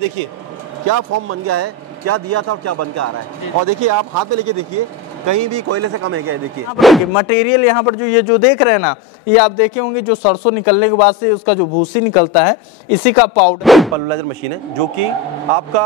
देखिए क्या फॉर्म बन गया है, क्या दिया था और क्या बन के आ रहा है। और देखिए आप हाथ में लेके देखिए, कहीं भी कोयले से कम है क्या? देखिए मटेरियल यहाँ पर जो ये जो देख रहे हैं ना, ये आप देखे होंगे जो सरसों निकलने के बाद से उसका जो भूसी निकलता है, इसी का पाउडर। पल्वराइजर मशीन है जो कि आपका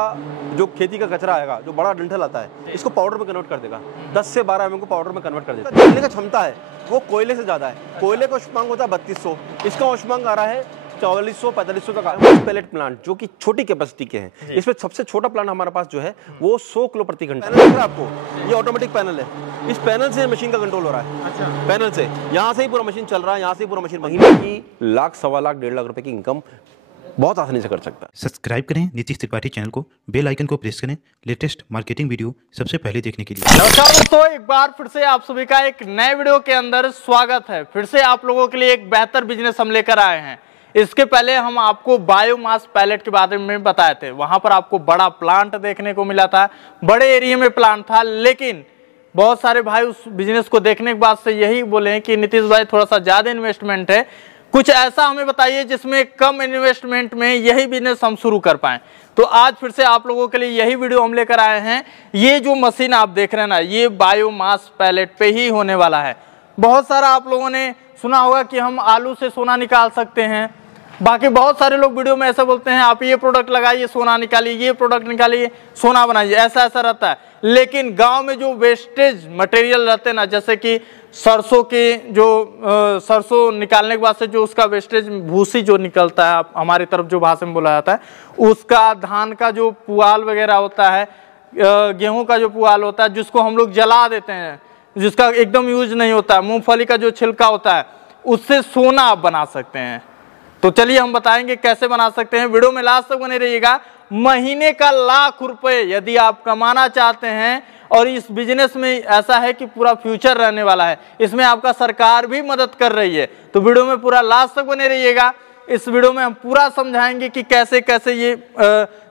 जो खेती का कचरा आएगा, जो बड़ा डंठल आता है, इसको पाउडर में कन्वर्ट कर देगा। 10 से 12 mm को पाउडर में कन्वर्ट कर देगा। जलने का क्षमता है वो कोयले से ज्यादा है। कोयले का उष्मांक होता है 3200, इसका उष्मांक आ रहा है 4400-4500 तक। पैलेट प्लांट जो कि छोटी कैपेसिटी के हैं, इसमें सबसे छोटा प्लांट हमारे पास जो है वो 100 किलो प्रति घंटा है। आपको ये ऑटोमेटिक पैनल है, इस पैनल से मशीन का कंट्रोल हो रहा है। अच्छा। पैनल से यहाँ से ही पूरा मशीन चल रहा है, यहाँ से ही पूरा मशीन। महीने की लाख, सवा लाख, 1.5 लाख रुपए की इनकम बहुत आसानी से कर सकता है। सब्सक्राइब करें नीतीश त्रिपाठी चैनल को, बेल आइकन को प्रेस करें लेटेस्ट मार्केटिंग वीडियो सबसे पहले देखने के लिए। नमस्कार दोस्तों, एक बार फिर से आप सभी का एक नए वीडियो के अंदर स्वागत है। फिर से आप लोगों के लिए एक बेहतर बिजनेस हम लेकर आए हैं। इसके पहले हम आपको बायोमास पैलेट के बारे में बताए थे। वहां पर आपको बड़ा प्लांट देखने को मिला था, बड़े एरिया में प्लांट था, लेकिन बहुत सारे भाई उस बिजनेस को देखने के बाद से यही बोले कि नीतीश भाई थोड़ा सा ज्यादा इन्वेस्टमेंट है, कुछ ऐसा हमें बताइए जिसमें कम इन्वेस्टमेंट में यही बिजनेस हम शुरू कर पाएं। तो आज फिर से आप लोगों के लिए यही वीडियो हम लेकर आए हैं। ये जो मशीन आप देख रहे हैं ना, ये बायोमास पैलेट पे ही होने वाला है। बहुत सारा आप लोगों ने सुना होगा कि हम आलू से सोना निकाल सकते हैं, बाकी बहुत सारे लोग वीडियो में ऐसा बोलते हैं आप ये प्रोडक्ट लगाइए सोना निकालिए, ये प्रोडक्ट निकालिए सोना बनाइए, ऐसा ऐसा रहता है। लेकिन गांव में जो वेस्टेज मटेरियल रहते हैं ना, जैसे कि सरसों के जो सरसों निकालने के बाद से जो उसका वेस्टेज भूसी जो निकलता है, हमारी तरफ जो भाषा में बोला जाता है, उसका धान का जो पुआल वगैरह होता है, गेहूं का जो पुआल होता है जिसको हम लोग जला देते हैं, जिसका एकदम यूज नहीं होता है, मूंगफली का जो छिलका होता है, उससे सोना आप बना सकते हैं। तो चलिए हम बताएंगे कैसे बना सकते हैं। वीडियो में लास्ट तक बने रहिएगा। महीने का लाख रुपए यदि आप कमाना चाहते हैं, और इस बिजनेस में ऐसा है कि पूरा फ्यूचर रहने वाला है, इसमें आपका सरकार भी मदद कर रही है। तो वीडियो में पूरा लास्ट तक बने रहिएगा। इस वीडियो में हम पूरा समझाएंगे कि कैसे कैसे ये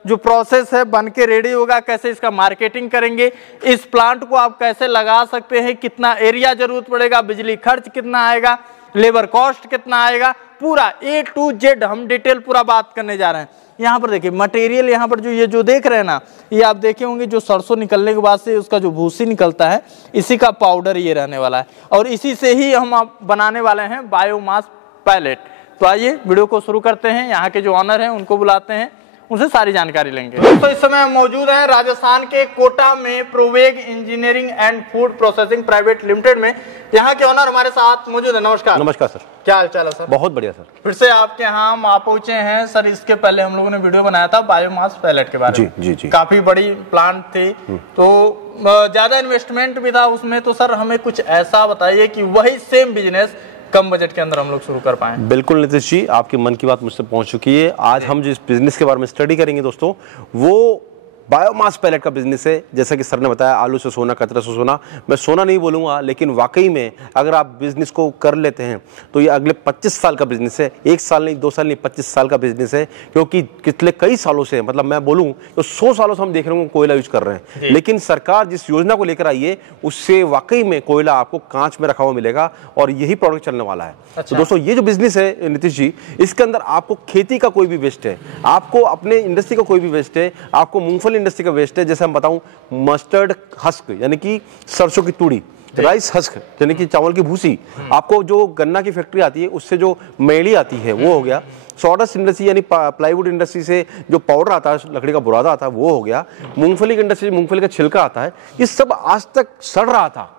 जो प्रोसेस है बन के रेडी होगा, कैसे इसका मार्केटिंग करेंगे, इस प्लांट को आप कैसे लगा सकते हैं, कितना एरिया जरूरत पड़ेगा, बिजली खर्च कितना आएगा, लेबर कॉस्ट कितना आएगा, पूरा A to Z हम डिटेल पूरा बात करने जा रहे हैं। यहाँ पर देखिए मटेरियल, यहाँ पर जो ये जो देख रहे हैं ना, ये आप देखे होंगे जो सरसों निकलने के बाद से उसका जो भूसी निकलता है, इसी का पाउडर ये रहने वाला है, और इसी से ही हम बनाने वाले हैं बायोमास पैलेट। तो आइए वीडियो को शुरू करते हैं। यहाँ के जो ऑनर हैं उनको बुलाते हैं, उनसे सारी जानकारी लेंगे। तो इस समय हम मौजूद हैं राजस्थान के कोटा में Proveg engineering and food processing private limited में। यहाँ के ऑनर हमारे साथ मौजूद है। नमस्कार। नमस्कार सर, क्या हाल चाल है सर? बहुत बढ़िया सर। फिर से आपके यहाँ हम आ पहुंचे हैं सर। इसके पहले हम लोगों ने वीडियो बनाया था बायोमास पैलेट के बारे में। जी जी। काफी बड़ी प्लांट थी, तो ज्यादा इन्वेस्टमेंट भी था उसमें। तो सर हमें कुछ ऐसा बताइए कि वही सेम बिजनेस कम बजट के अंदर हम लोग शुरू कर पाए। बिल्कुल नीतीश जी, आपकी मन की बात मुझसे पहुंच चुकी है। आज हम जिस बिजनेस के बारे में स्टडी करेंगे दोस्तों, वो बायोमास पैलेट का बिजनेस है। जैसा कि सर ने बताया, आलू से सोना, कतरे से सोना। मैं सोना नहीं बोलूंगा, लेकिन वाकई में अगर आप बिजनेस को कर लेते हैं तो ये अगले 25 साल का बिजनेस है। 1 साल नहीं, 2 साल नहीं, 25 साल का बिजनेस है। क्योंकि पिछले कई सालों से, मतलब मैं बोलूं तो 100 सालों से हम देख रहे हैं कोयला यूज कर रहे हैं, लेकिन सरकार जिस योजना को लेकर आई है उससे वाकई में कोयला आपको कांच में रखा हुआ मिलेगा, और यही प्रोडक्ट चलने वाला है। अच्छा। तो दोस्तों ये जो बिजनेस है नीतीश जी, इसके अंदर आपको खेती का कोई भी वेस्ट है, आपको अपने इंडस्ट्री का कोई भी वेस्ट है, आपको मूंगफली इंडस्ट्री का वेस्ट है, जैसे हम बताऊं मस्टर्ड हस्क यानी कि सरसों की तूड़ी, राइस हस्क यानी कि चावल की भूसी, आपको जो गन्ना की फैक्ट्री आती है उससे जो मेड़ी आती है वो हो गया, सॉडस्ट इंडस्ट्री यानी प्लाईवुड इंडस्ट्री से जो पाउडर आता है, लकड़ी का बुरादा आता है वो हो गया, मूंगफली की इंडस्ट्री से मूंगफली का छिलका आता है। ये सब आज तक सड़ रहा था,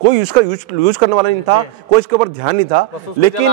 कोई इसका यूज करने वाला नहीं था, कोई इसके ऊपर ध्यान नहीं था, लेकिन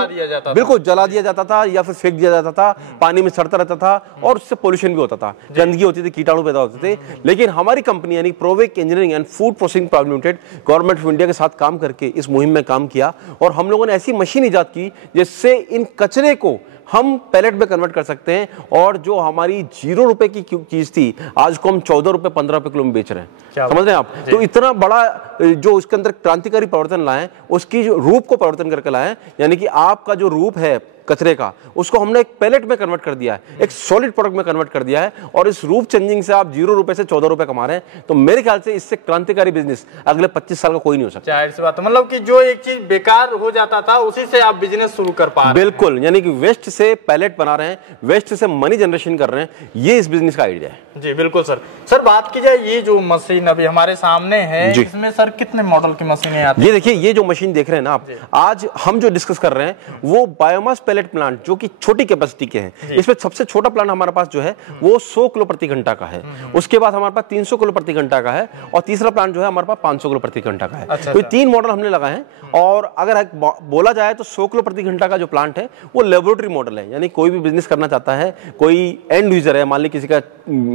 बिल्कुल जला दिया जाता था या फिर फेंक दिया जाता था, पानी में सड़ता रहता था, और उससे पोल्यूशन भी होता था, गंदगी होती थी, कीटाणु पैदा होते थे। लेकिन हमारी कंपनी यानी Proveg engineering and food processing private limited government of India के साथ काम करके इस मुहिम में काम किया, और हम लोगों ने ऐसी मशीन इजाद की जिससे इन कचरे को हम पैलेट में कन्वर्ट कर सकते हैं, और जो हमारी 0 रुपए की चीज थी आज को हम 14 रुपए 15 रुपए किलो में बेच रहे हैं। समझ रहे हैं आप? तो इतना बड़ा जो इसके अंदर क्रांतिकारी परिवर्तन लाए, उसकी जो रूप को परिवर्तन करके लाए, यानी कि आपका जो रूप है कचरे का, उसको हमने एक पैलेट में कन्वर्ट कर दिया है, एक सॉलिड प्रोडक्ट में कन्वर्ट कर दिया है, और इस रूप चेंजिंग से आप 0 रुपए से 14 रुपए कमा रहे हैं। तो मेरे ख्याल से इससे क्रांतिकारी बिजनेस अगले 25 साल का कोई नहीं हो सकता। जाहिर सी बात है, मतलब कि जो एक चीज बेकार हो जाता था उसी से आप बिजनेस शुरू कर पा रहे हैं। बिल्कुल, यानी कि वेस्ट से पैलेट बना रहे हैं, वेस्ट से मनी जनरेशन कर रहे हैं, ये इस बिजनेस का आइडिया है। जी बिल्कुल सर। सर बात की जाए ये जो मशीन अभी हमारे सामने है, इसमें सर कितने मॉडल की मशीनें आती हैं? ये देखिए, ये जो मशीन देख रहे हैं ना आप, आज हम जो डिस्कस कर रहे हैं वो बायोमास पैलेट प्लांट जो कि छोटी कैपेसिटी के हैं। इसमें सबसे छोटा प्लांट हमारे पास जो है वो 100 किलो प्रति घंटा का है, उसके बाद हमारे पास 300 किलो प्रति घंटा का है, और तीसरा प्लांट जो है हमारे पास 500 किलो प्रति घंटा का है। अच्छा, तो ये 3 मॉडल हमने लगाए हैं। और अगर बोला जाए तो 100 किलो प्रति घंटा का जो प्लांट है वो लेबोरेटरी मॉडल है, यानी कोई भी बिजनेस करना चाहता है, कोई एंड यूजर है, मान ली किसी का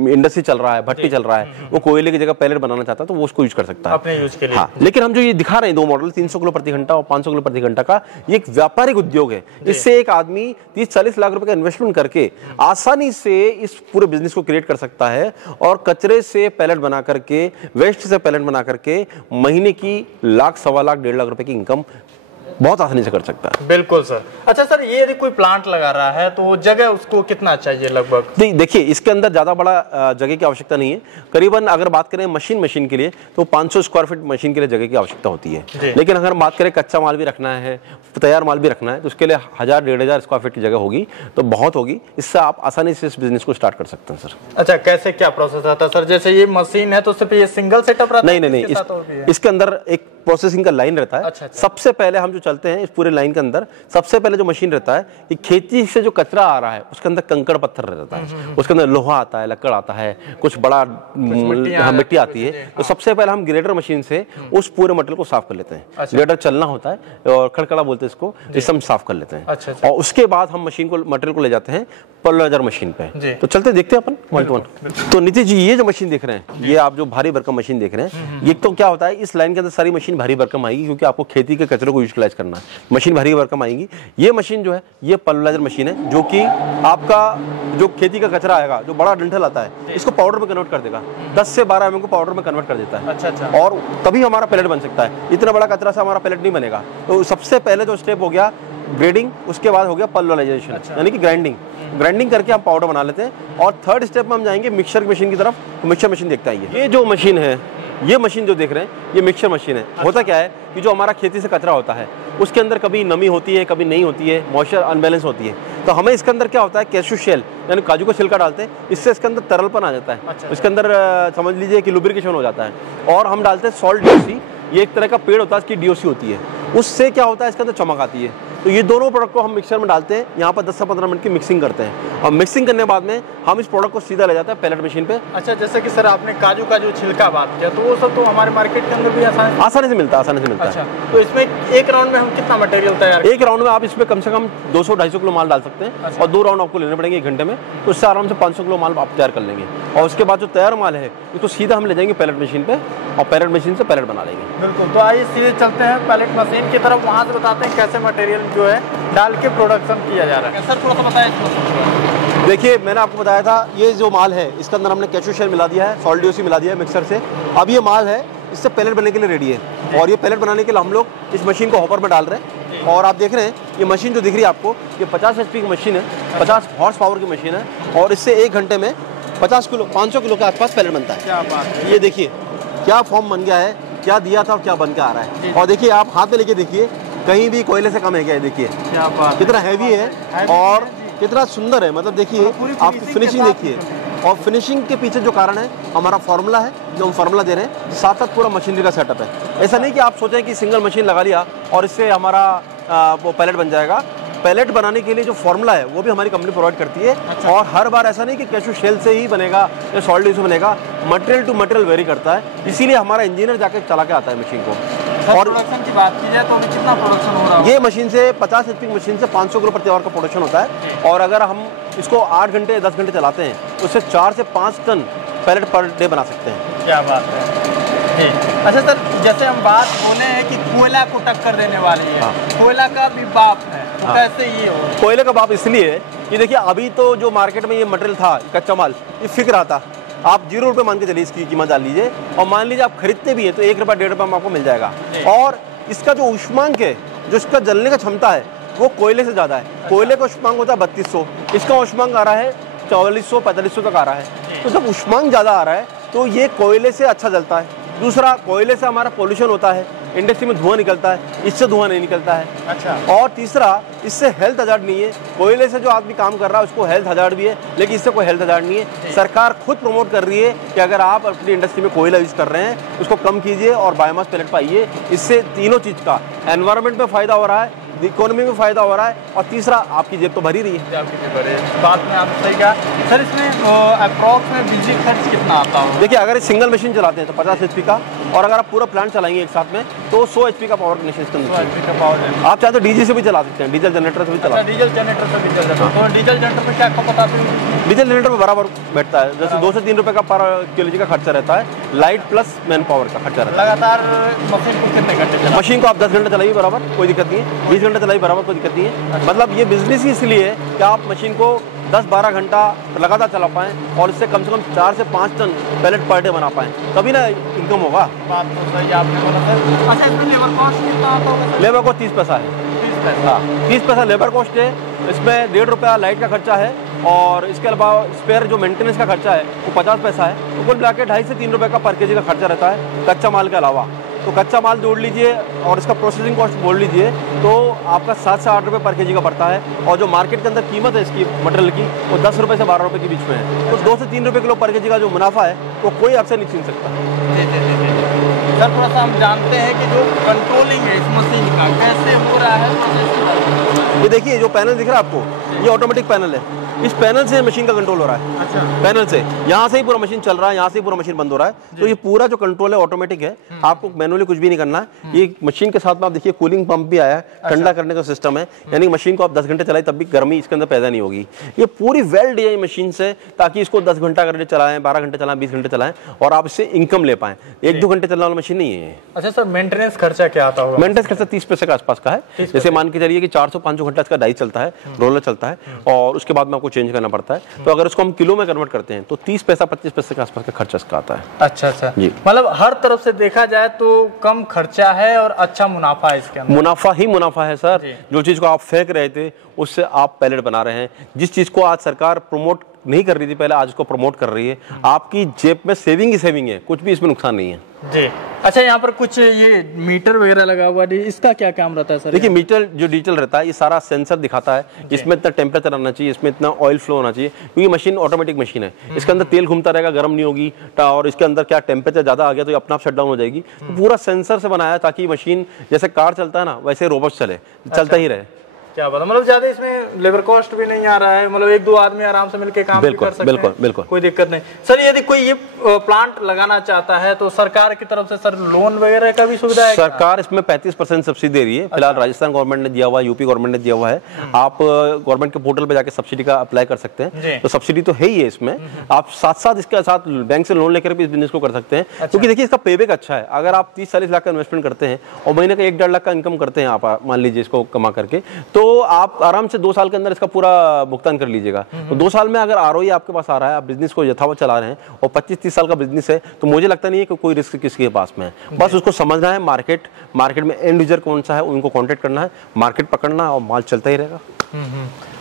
इंडस्ट्री चल रहा है, भट्टी चल रहा है, वो कोयले की जगह पैलेट बनाना चाहता है तो वो उसको यूज कर सकता है अपने यूज के लिए। हाँ, लेकिन हम जो ये दिखा रहे हैं 2 मॉडल, 300 किलो प्रति घंटा और 500 किलो प्रति घंटा का, ये एक व्यापारिक उद्योग है। इससे एक आदमी 30-40 लाख रुपए का इन्वेस्टमेंट करके आसानी से इस पूरे बिजनेस को क्रिएट कर सकता है, और कचरे से पैलेट बना करके, वेस्ट से पैलेट बना करके महीने की लाख, 1.25 लाख, 1.5 लाख रुपए की इनकम बहुत आसानी से कर सकता है। बिल्कुल सर। अच्छा सर, ये यदि कोई प्लांट लगा रहा है तो जगह उसको कितना चाहिए लगभग? देखिए, इसके अंदर ज्यादा बड़ा जगह की आवश्यकता नहीं है। करीबन अगर बात करें मशीन के लिए तो 500 स्क्वायर फीट मशीन के लिए जगह की आवश्यकता होती है। लेकिन अगर बात करें कच्चा माल भी रखना है, तैयार माल भी रखना है, तो उसके लिए 1000-1500 स्क्वायर फीट की जगह होगी तो बहुत होगी। इससे आप आसानी से इस बिजनेस को स्टार्ट कर सकते हैं सर। अच्छा, कैसे क्या प्रोसेस आता है सर? जैसे ये मशीन है तो सिर्फ ये सिंगल सेटअप रहता है? नहीं, इसके अंदर एक प्रोसेसिंग का लाइन रहता है। अच्छा। सबसे पहले हम जो चलते हैं इस पूरे लाइन के अंदर, सबसे पहले जो मशीन रहता है, कि खेती से जो कचरा आ रहा है उसके अंदर कंकड़ पत्थर रहता है, उसके अंदर लोहा आता है, लकड़ आता है, कुछ बड़ा मिट्टी आती है। तो सबसे पहले हम ग्रेडर मशीन से उस पूरे मटेरियल को साफ कर लेते हैं। ग्रेडर चलना होता है और खड़खड़ा बोलते हैं इसको, इससे हम साफ कर लेते हैं। और उसके बाद हम मशीन को, मटेरियल को ले जाते हैं पल्वराइजर मशीन पे। तो चलते देखते हैं अपन 1 to 1। तो नीतीश जी, ये जो मशीन देख रहे हैं, ये आप जो भारी भरकम मशीन देख रहे हैं, ये तो क्या होता है, इस लाइन के अंदर सारी मशीन भारी भरकम आएगी, क्योंकि आपको खेती के कचरे को यूटिलाइज करना है। मशीन भारी भरकम आएगी। ये मशीन जो है ये पल्वराइजर मशीन है, जो कि आपका जो खेती का कचरा आएगा, जो बड़ा डंठल आता है, इसको पाउडर में कन्वर्ट कर देगा। 10 से 12 mm को पाउडर में कन्वर्ट कर देता है। अच्छा। और तभी हमारा पैलेट बन सकता है। इतना बड़ा कचरा से हमारा पैलेट नहीं बनेगा। तो सबसे पहले जो स्टेप हो गया ग्रेडिंग, उसके बाद हो गया पल्वराइजेशन, यानी कि ग्राइंडिंग करके हम पाउडर बना लेते हैं। और थर्ड स्टेप में हम जाएंगे मिक्सर मशीन की तरफ। तो मिक्सर मशीन देखते हैं। ये जो मशीन है, ये मशीन जो देख रहे हैं, ये मिक्सर मशीन है। होता क्या है कि जो हमारा खेती से कचरा होता है उसके अंदर कभी नमी होती है, कभी नहीं होती है, मॉइस्चर अनबैलेंस होती है। तो हमें इसके अंदर क्या होता है, कैशू शेल यानी काजू का छिलका डालते हैं, इससे इसके अंदर तरलपन आ जाता है। इसके अंदर समझ लीजिए कि लुब्रिकेशन हो जाता है। और हम डालते हैं सॉल्ट डीओसी, ये एक तरह का पेड़ होता है, इसकी डीओसी होती है। उससे क्या होता है, इसके अंदर चमक आती है। तो ये दोनों प्रोडक्ट को हम मिक्सर में डालते हैं, यहाँ पर 10 से 15 मिनट की मिक्सिंग करते हैं। और मिक्सिंग करने के बाद में हम इस प्रोडक्ट को सीधा ले जाते हैं पैलेट मशीन पे। अच्छा, जैसे कि सर आपने काजू का जो छिलका बात किया, तो वो सब तो हमारे मार्केट के अंदर भी आसानी से मिलता है। अच्छा, तो इसमें एक राउंड में हम कितना मटेरियल तैयार? एक राउंड में आप इसमें कम से कम 200-250 किलो माल डाल सकते हैं। और 2 राउंड आपको लेने पड़ेंगे 1 घंटे में, तो उससे आराम से 500 किलो माल आप तैयार कर लेंगे। और उसके बाद जो तैयार माल है उसको सीधा हम ले जाएंगे पैलेट मशीन पे, और पैलेट मशीन से पैलेट बना लेंगे। बिल्कुल। तो आइए सीधे चलते हैं पैलेट मशीन की तरफ, वहाँ से बताते हैं कैसे मटेरियल जो है डाल के प्रोडक्शन किया जा रहा है। सर थोड़ा सा बताएं। देखिए, मैंने आपको बताया था ये जो माल है इसके अंदर हमने कैशू शेल मिला दिया है, सॉल्ट डीओसी मिला दिया है मिक्सर से। अब ये माल है, इससे पैलेट बनने के लिए रेडी है। और ये पैलेट बनाने के लिए हम लोग इस मशीन को हॉपर में डाल रहे हैं। और आप देख रहे हैं ये मशीन जो दिख रही है आपको, ये 50 HP की मशीन है, 50 हॉर्स पावर की मशीन है। और इससे 1 घंटे में 500 किलो के आसपास पैलेट बनता है। क्या बात है। ये देखिए क्या फॉर्म बन गया है, क्या दिया था और क्या बन के आ रहा है। और देखिए, आप हाथ में लेके देखिए, कहीं भी कोयले से कम है क्या? देखिए क्या बात, कितना हैवी है और कितना सुंदर है। मतलब देखिए, आप फिनिशिंग देखिए। और फिनिशिंग के पीछे जो कारण है, हमारा फार्मूला है, जो हम फार्मूला दे रहे हैं, साथ साथ पूरा मशीनरी का सेटअप है। ऐसा नहीं कि आप सोचें कि सिंगल मशीन लगा लिया और इससे हमारा वो पैलेट बन जाएगा। पैलेट बनाने के लिए जो फॉर्मूला है वो भी हमारी कंपनी प्रोवाइड करती है। अच्छा। और हर बार ऐसा नहीं कि कैशू शेल से ही बनेगा या सॉल्ट से बनेगा, मटेरियल टू मटेरियल वेरी करता है। इसीलिए हमारा इंजीनियर जाके चला के आता है मशीन को। और प्रोडक्शन की बात की जाए तो कितना प्रोडक्शन हो रहा है? ये मशीन से 50 HP मशीन से 500 किलो प्रति आवर का प्रोडक्शन होता है। और अगर हम इसको 8 घंटे 10 घंटे चलाते हैं तो उससे 4 से 5 टन पैलेट पर डे बना सकते हैं। क्या बात है। अच्छा सर, जैसे हम बात बोले हैं कि कोयला को टक्कर देने वाली है। हाँ। कोयला का भी बाप है, तो हाँ। कैसे ये हो? कोयले का बाप इसलिए है कि देखिए, अभी तो जो मार्केट में ये मटेरियल था, कच्चा माल, ये फिक रहा था। आप 0 रुपये मान के चलिए इसकी कीमत डाल लीजिए, और मान लीजिए आप खरीदते भी हैं तो 1 रुपये 1.5 रुपये में आपको मिल जाएगा। और इसका जो ऊष्मांक है, जो इसका जलने का क्षमता है, वो कोयले से ज़्यादा है। कोयले का उष्मांक होता है 3200, इसका उष्मांक आ रहा है 4400-4500 तक आ रहा है। तो जब उष्मांक ज़्यादा आ रहा है तो ये कोयले से अच्छा जलता है। दूसरा, कोयले से हमारा पोल्यूशन होता है, इंडस्ट्री में धुआं निकलता है, इससे धुआं नहीं निकलता है। अच्छा। और तीसरा, इससे हेल्थ हजार्ड नहीं है। कोयले से जो आदमी काम कर रहा है उसको हेल्थ हजार्ड भी है, लेकिन इससे कोई हेल्थ हजार्ड नहीं है। सरकार खुद प्रमोट कर रही है कि अगर आप अपनी इंडस्ट्री में कोयला यूज़ कर रहे हैं उसको कम कीजिए और बायोमास पैलेट पाइए। इससे तीनों चीज़ का एनवायरनमेंट में फ़ायदा हो रहा है, इकोनॉमी में फ़ायदा हो रहा है, और तीसरा आपकी जेब तो भरी रही है। आपकी जेब भरी है, बात में आप सही कहा। सर इसमें अप्रॉक्स में बिजली खर्च कितना आता हो? देखिए, अगर सिंगल मशीन चलाते हैं तो 50 HP का, और अगर आप पूरा प्लांट चलाएंगे एक साथ में तो 100 HP का पावर कनेक्शन इसके अंदर। आप चाहे तो डीजल से भी चला सकते हैं, डीजल जनरेटर से भी चला। डीजल जनरेटर से भी चल जाता है। तो डीजल जनरेटर में क्या खपत आती है? डीजल जनरेटर में बराबर बैठता है, जैसे 2 से 3 रुपये का पर kg का खर्चा रहता है, लाइट प्लस मैन पावर का खर्चा रहता है। लगातार मशीन को कितने घंटे चलाएं? मशीन को आप 10 घंटे चलाइए बराबर, कोई दिक्कत नहीं है। 20 घंटे चलाइए बराबर, कोई दिक्कत नहीं है। मतलब ये बिजनेस ही इसलिए है कि आप मशीन को 10-12 घंटा लगातार चला पाएँ और इससे कम 4 से 5 टन पैलेट पर डे बना पाएँ, तभी ना इनकम होगा। बात तो सही आपने बोला सर। अच्छा, इसमें लेबर कॉस्ट कितना आता होगा? लेबर को 30 पैसा है। 30 पैसा? 30 पैसा लेबर कॉस्ट है। इसमें 1.5 रुपया लाइट का खर्चा है, और इसके अलावा स्पेयर जो मेंटेनेंस का खर्चा है वो 50 पैसा है। तो कुल मिला के 2.5 से 3 रुपये का पर kg का खर्चा रहता है कच्चा माल के अलावा। तो कच्चा माल जोड़ लीजिए और इसका प्रोसेसिंग कॉस्ट बोल लीजिए तो आपका 7 से 8 रुपये पर kg का पड़ता है, और जो मार्केट के अंदर कीमत है इसकी मटेरियल की वो 10 रुपये से 12 रुपये के बीच में है। तो 2 से 3 रुपये किलो पर kg का जो मुनाफा है वो कोई आपसे नहीं छीन सकता। सर थोड़ा सा हम जानते हैं कि जो कंट्रोलिंग है इस मशीन का कैसे हो रहा है? ये देखिए, जो पैनल दिख रहा है आपको, ये ऑटोमेटिक पैनल है। इस पैनल से मशीन का कंट्रोल हो रहा है। अच्छा। पैनल से, यहाँ से ही पूरा मशीन चल रहा है, यहाँ से ही पूरा मशीन बंद हो रहा है। तो ये पूरा जो कंट्रोल है ऑटोमेटिक है, आपको मैनुअली कुछ भी नहीं करना है। ये मशीन के साथ में आप देखिए कूलिंग पंप भी आया है, ठंडा करने का सिस्टम है, यानी मशीन को आप 10 घंटे चलाए तब भी गर्मी इसके अंदर पैदा नहीं होगी। ये पूरी वेल्ड है मशीन से, ताकि इसको 10 घंटा करके चलाएं, 12 घंटे चलाएं, 20 घंटे चलाएं, और आप इससे इनकम ले पाएं। 1-2 घंटे चलने वाली मशीन नहीं है। अच्छा सर, मेंटेनेंस खर्चा क्या आता होगा? मेंटेनेंस खर्चा 30 पैसे के आसपास का है। जैसे मान के चलिए कि 400-500 घंटा इसका डाई चलता है, रोलर चलता है, और उसके बाद में आपको चेंज करना पड़ता है। तो अगर उसको हम किलो में कन्वर्ट करते हैं तो 30 पैसा 25 पैसे के आसपास का खर्चा इसका आता है। अच्छा अच्छा जी, मतलब हर तरफ से देखा जाए तो कम खर्चा है और अच्छा मुनाफा है इसके अंदर। मुनाफा ही मुनाफा है सर। जो चीज को आप फेंक रहे थे उससे आप पैलेट बना रहे हैं। जिस चीज को आज सरकार प्रमोट नहीं कर रही थी पहले, आज उसको प्रमोट कर रही है। आपकी जेब में सेविंग ही सेविंग है, कुछ भी इसमें नुकसान नहीं है जी। अच्छा, यहाँ पर कुछ ये मीटर वगैरह लगा हुआ है, इसका क्या काम रहता है सर? देखिए, मीटर जो डिजिटल रहता है, ये सारा सेंसर दिखाता है इसमें इतना टेम्परेचर आना चाहिए, इसमें इतना ऑयल फ्लो होना चाहिए, क्योंकि मशीन ऑटोमेटिक मशीन है। इसके अंदर तेल घूमता रहेगा, गर्म नहीं होगी, और इसके अंदर क्या टेम्परेचर ज्यादा आ गया तो ये अपने आप शट डाउन हो जाएगी। तो पूरा सेंसर से बनाया है ताकि मशीन जैसे कार चलता है ना वैसे रोबोट चले, चलता ही रहे। क्या बात है, मतलब ज्यादा इसमें लेबर कॉस्ट भी नहीं आ रहा है, मतलब 1-2 आदमी आराम से मिलकर काम भी कर सकते हैं। बिल्कुल कोई दिक्कत नहीं। सर यदि कोई ये प्लांट लगाना चाहता है तो सरकार की तरफ से सर लोन वगैरह का भी सुविधा है? सरकार इसमें 35% सब्सिडी दे रही है। फिलहाल राजस्थान गवर्नमेंट ने दिया हुआ है, यूपी गवर्नमेंट ने दिया हुआ है। आप गवर्नमेंट के पोर्टल पे जाके सब्सिडी का अप्लाई कर सकते हैं। तो सब्सिडी तो है ही है इसमें। आप साथ साथ इसके साथ बैंक से लोन लेकर भी इस बिजनेस को कर सकते हैं, क्योंकि देखिए इसका पेबैक अच्छा है। अगर आप 30-40 लाख का इन्वेस्टमेंट करते हैं और महीने का 1-1.5 लाख का इनकम करते हैं, आप मान लीजिए इसको कमा करके, तो आप आराम से 2 साल के अंदर इसका पूरा भुगतान कर लीजिएगा। तो 2 साल में अगर ROI आपके पास आ रहा है, आप बिजनेस को यथावत चला रहे हैं और 25-30 साल का बिजनेस है, तो मुझे लगता नहीं है कि कोई रिस्क किसी के पास में है। बस उसको समझना है, मार्केट में एंड यूजर कौन सा है उनको कॉन्टेक्ट करना है, मार्केट पकड़ना और माल चलता ही रहेगा।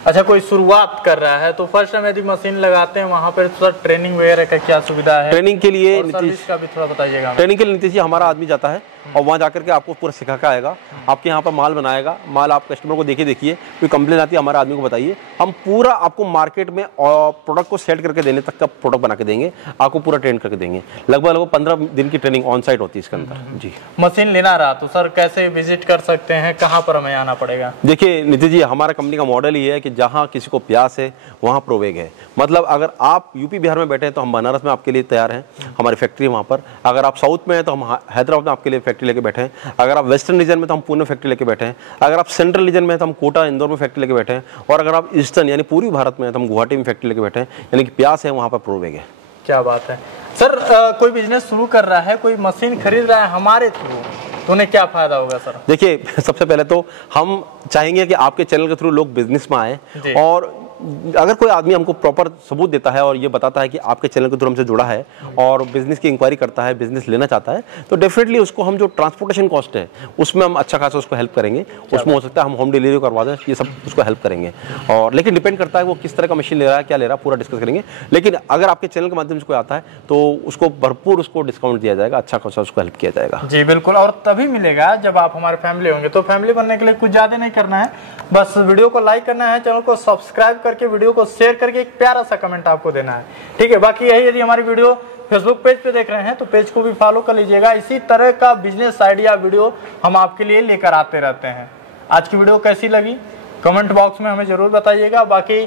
अच्छा, कोई शुरुआत कर रहा है तो फर्स्ट टाइम यदि मशीन लगाते हैं वहाँ पर सर ट्रेनिंग वगैरह का क्या सुविधा है? ट्रेनिंग के लिए नीतीश का भी थोड़ा बताइएगा। ट्रेनिंग के लिए नीतीश जी हमारा आदमी जाता है और वहाँ जाकर के आपको पूरा सिखा के आएगा, आपके यहाँ पर माल बनाएगा। माल आप कस्टमर को देखिए, कोई कंप्लेन आती है हमारे आदमी को बताइए, हम पूरा आपको मार्केट में और प्रोडक्ट को सेट करके देने तक का प्रोडक्ट बना के देंगे, आपको पूरा ट्रेन करके देंगे। लगभग 15 दिन की ट्रेनिंग ऑन साइट होती है इसके अंदर जी। मशीन लेना रहा तो सर कैसे विजिट कर सकते हैं, कहाँ पर हमें आना पड़ेगा? देखिए नीतीश जी, हमारा कंपनी का मॉडल ये है कि जहाँ किसी को प्यास है वहाँ प्रोवेग है। मतलब अगर आप यूपी बिहार में बैठे हैं तो हम बनारस में आपके लिए तैयार हैं, हमारी फैक्ट्री है वहाँ पर। अगर आप साउथ में हैं तो हम हैदराबाद में आपके लिए फैक्ट्री लेके बैठे हैं। अगर आप वेस्टर्न रीजन में तो हम पुणे फैक्ट्री लेके बैठे हैं। अगर आप सेंट्रल रीजन में तो हम कोटा इंदौर में फैक्ट्री लेके बैठे हैं। और अगर आप ईस्टर्न यानी पूर्वी भारत में है तो हम गुवाहाटी में फैक्ट्री लेके बैठे हैं। यानी कि प्यास है वहाँ पर प्रोवेग है। क्या बात है सर। कोई बिजनेस शुरू कर रहा है, कोई मशीन खरीद रहा है हमारे थ्रू, तो उन्हें क्या फायदा होगा सर? देखिए, सबसे पहले तो हम चाहेंगे कि आपके चैनल के थ्रू लोग बिजनेस में आए और अगर कोई आदमी हमको प्रॉपर सबूत देता है और ये बताता है कि आपके चैनल के थ्रू हमसे जुड़ा है और बिजनेस की इंक्वायरी करता है, बिजनेस लेना चाहता है, तो डेफिनेटली उसको हम जो ट्रांसपोर्टेशन कॉस्ट है उसमें हम अच्छा खासा उसको हेल्प करेंगे। उसमें हो सकता है हम होम डिलीवरी करवा दें, ये सब उसको हेल्प करेंगे। और लेकिन डिपेंड करता है वो किस तरह का मशीन ले रहा है, क्या ले रहा है, पूरा डिस्कस करेंगे। लेकिन अगर आपके चैनल के माध्यम से कोई आता है तो उसको भरपूर उसको डिस्काउंट दिया जाएगा, अच्छा खासा उसको हेल्प किया जाएगा। जी बिल्कुल, और तभी मिलेगा जब आप हमारे फैमिली होंगे। तो फैमिली बनने के लिए कुछ ज्यादा नहीं करना है, बस वीडियो को लाइक करना है, चैनल को सब्सक्राइब करके वीडियो को शेयर करके एक प्यारा सा कमेंट आपको देना है, ठीक है। बाकी यही, यदि हमारी वीडियो फेसबुक पेज पे देख रहे हैं तो पेज को भी फॉलो कर लीजिएगा। इसी तरह का बिजनेस आइडिया वीडियो हम आपके लिए लेकर आते रहते हैं। आज की वीडियो कैसी लगी कमेंट बॉक्स में हमें जरूर बताइएगा। बाकी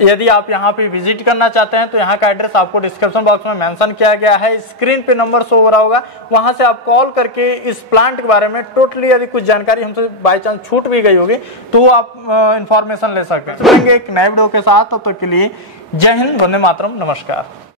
यदि आप यहाँ पे विजिट करना चाहते हैं तो यहाँ का एड्रेस आपको डिस्क्रिप्शन बॉक्स में मेंशन किया गया है, स्क्रीन पे नंबर शो हो रहा होगा, वहां से आप कॉल करके इस प्लांट के बारे में टोटली यदि कुछ जानकारी हमसे बाय चांस छूट भी गई होगी तो आप इंफॉर्मेशन ले सकते हैं। तो मिलेंगे एक नए वीडियो के साथ, तब तक के लिए जय हिंद, वंदे मातरम, नमस्कार।